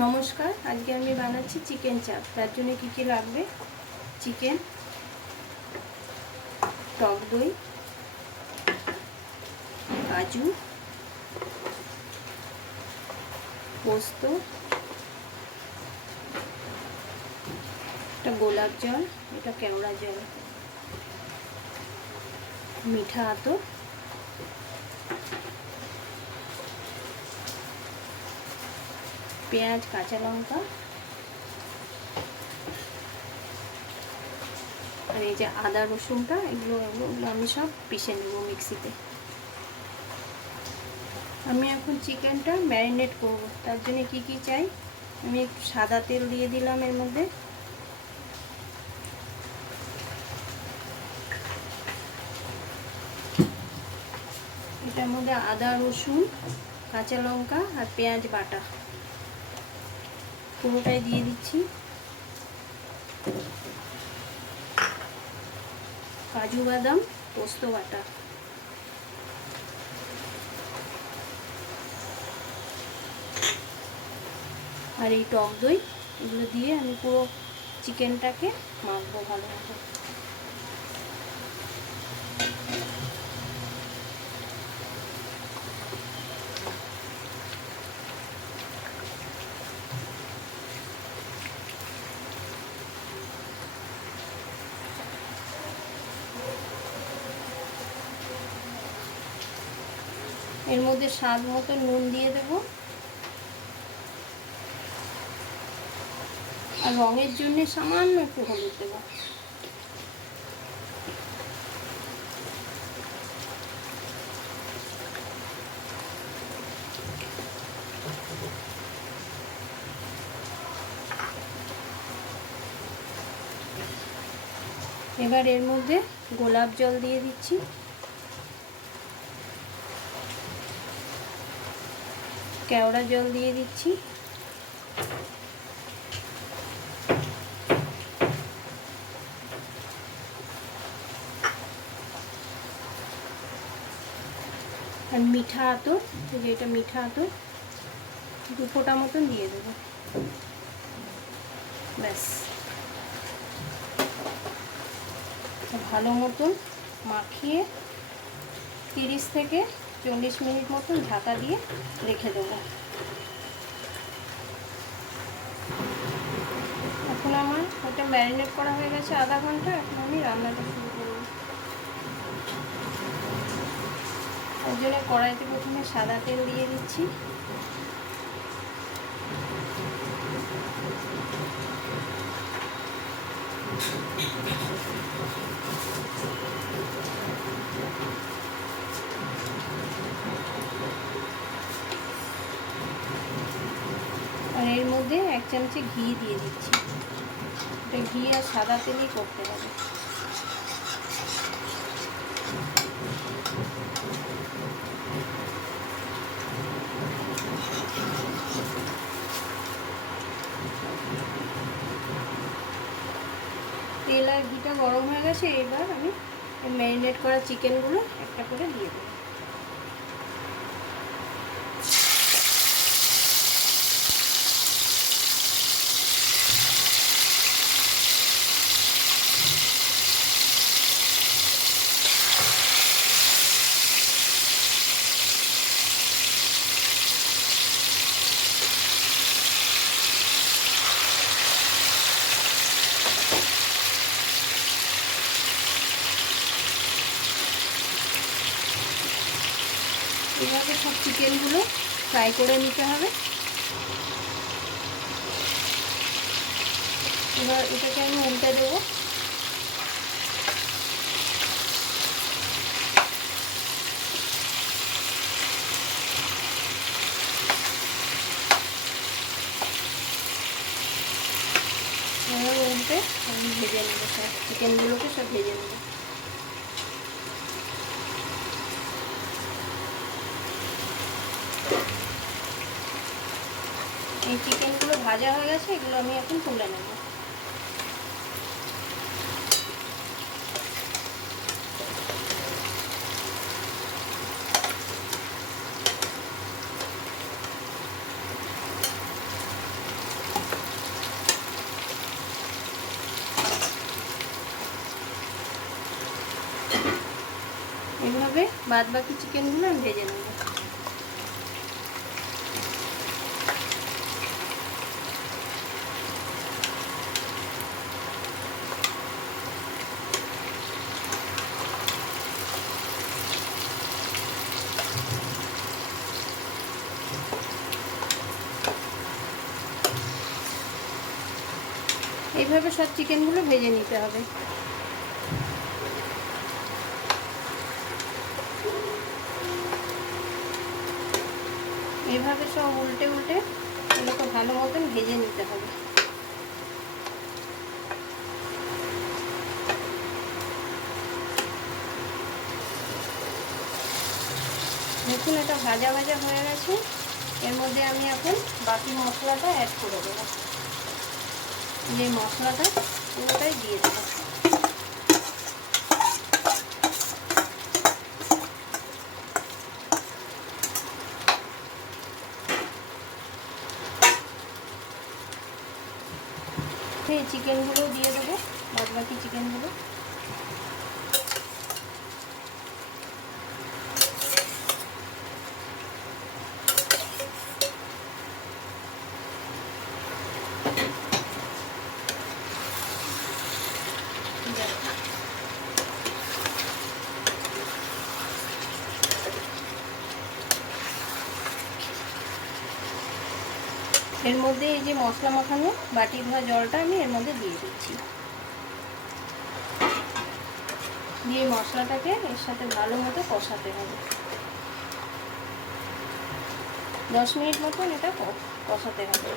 নমস্কার, আজকে আমি বানাচ্ছি চিকেন চাপ। তার জন্য কী কী লাগবে: চিকেন, টক দই, কাজু, পোস্ত, এটা গোলাপ জল, এটা কেওড়া জল, মিঠা আতর, পেঁয়াজ, কাঁচা লঙ্কা, আর এই যে আদা রসুনটা, এগুলো আমি সব পিষে নেব মিক্সিতে। আমি এখন চিকেনটা ম্যারিনেট করব। তার জন্য কি কি চাই: আমি একটু সাদা তেল দিয়ে দিলাম এর মধ্যে, এটার মধ্যে আদা রসুন, কাঁচা লঙ্কা আর পেঁয়াজ বাটা পুরোটাই দিয়ে দিচ্ছি। কাজু বাদাম, পোস্ত বাটা, আর এই টক দই, এগুলো দিয়ে আমি পুরো চিকেনটাকে মাখবো ভালো মতো। এর মধ্যে স্বাদ মতো নুন দিয়ে দেব, আর রঙের জন্য সামান্য একটু হলুদ দেব। এবার এর মধ্যে গোলাপ জল দিয়ে দিচ্ছি, কেওড়া জল দিয়ে দিচ্ছি, আর মিঠা আতর, যেটা মিঠা আতর 2 ফোঁটা মতন দিয়ে দেবো। ব্যাস, ভালো মতন মাখিয়ে 30 থেকে 40 মিনিট মতন ঢাকা দিয়ে রেখে দেবো। এখন আমার ওটা ম্যারিনেট করা হয়ে গেছে আধা ঘন্টা। এখন আমি রান্নাটা শুরু করব। তার জন্য কড়াইতে প্রথমে সাদা তেল দিয়ে দিচ্ছি, আর এর মধ্যে 1 চামচে ঘি দিয়ে দিচ্ছি। এটা ঘি আর সাদা তেলই করতে হবে। তেল আর ঘিটা গরম হয়ে গেছে। এবার আমি ম্যারিনেট করা চিকেনগুলো একটা করে দিয়ে দেবো। এভাবে সব চিকেনগুলো ফ্রাই করে নিতে হবে। এবার এটাকে আমি উল্টে দেবো। এবার উল্টে আমি ভেজে নেবো, সব চিকেনগুলোকে সব ভেজে নেবো। এই চিকেনগুলো ভাজা হয়ে গেছে, এগুলো আমি এখন তুলে নেব। বাদ বাকি চিকেনগুলো আমি ভেজে নেব। এইভাবে সব চিকেনগুলো ভেজে নিতে হবে। এইভাবে সব উল্টে উল্টে এগুলোকে ভালো মতন ভেজে নিতে হবে। দেখুন এটা ভাজা ভাজা হয়ে গেছে। এর মধ্যে আমি এখন বাকি মশলাটা অ্যাড করে দেবো। যে মশলাটা পুরোটাই দিয়ে দেবো। এই চিকেনগুলো দিয়ে দেবো, বাদ বাকি চিকেনগুলো। এর মধ্যে এই যে মশলা মাখানো বাটি ধোয়া জলটা আমি এর মধ্যে দিয়ে দিচ্ছি। দিয়ে মশলাটাকে এর সাথে ভালো মতো কষাতে হবে। 10 মিনিট মতন এটা কষাতে হবে।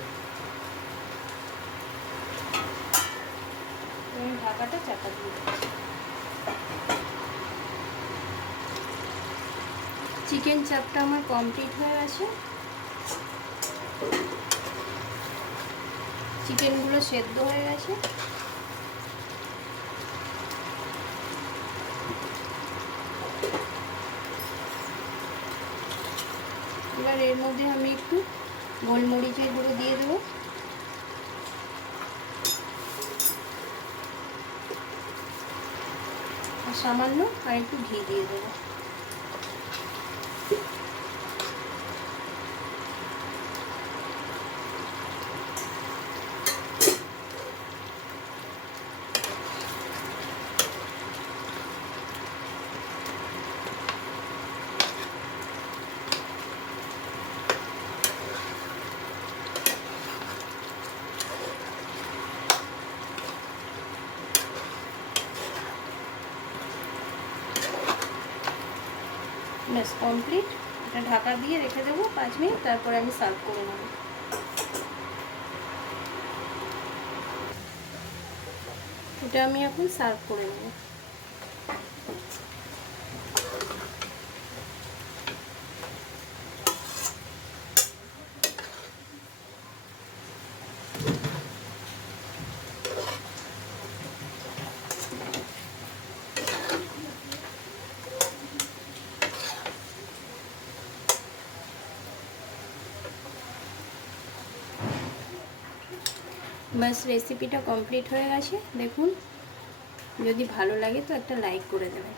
আমি ঢাকাটা চাপা দিয়ে দিচ্ছি। চিকেন চাপটা আমার কমপ্লিট হয়ে গেছে। চিকেনগুলো সেদ্ধ হয়ে গেছে। এবার এর মধ্যে আমি একটু গোলমরিচের গুঁড়ো দিয়ে দেবো। আর সামান্য আর একটু ঘি দিয়ে দেবো। ব্যাস কমপ্লিট। এটা ঢাকা দিয়ে রেখে দেবো 5 মিনিট, তারপরে আমি সার্ভ করে নেব। এটা আমি এখন সার্ভ করে নেব। বাস রেসিপিটা কমপ্লিট হয়ে গেছে। দেখুন, যদি ভালো লাগে তো একটা লাইক করে দেবেন।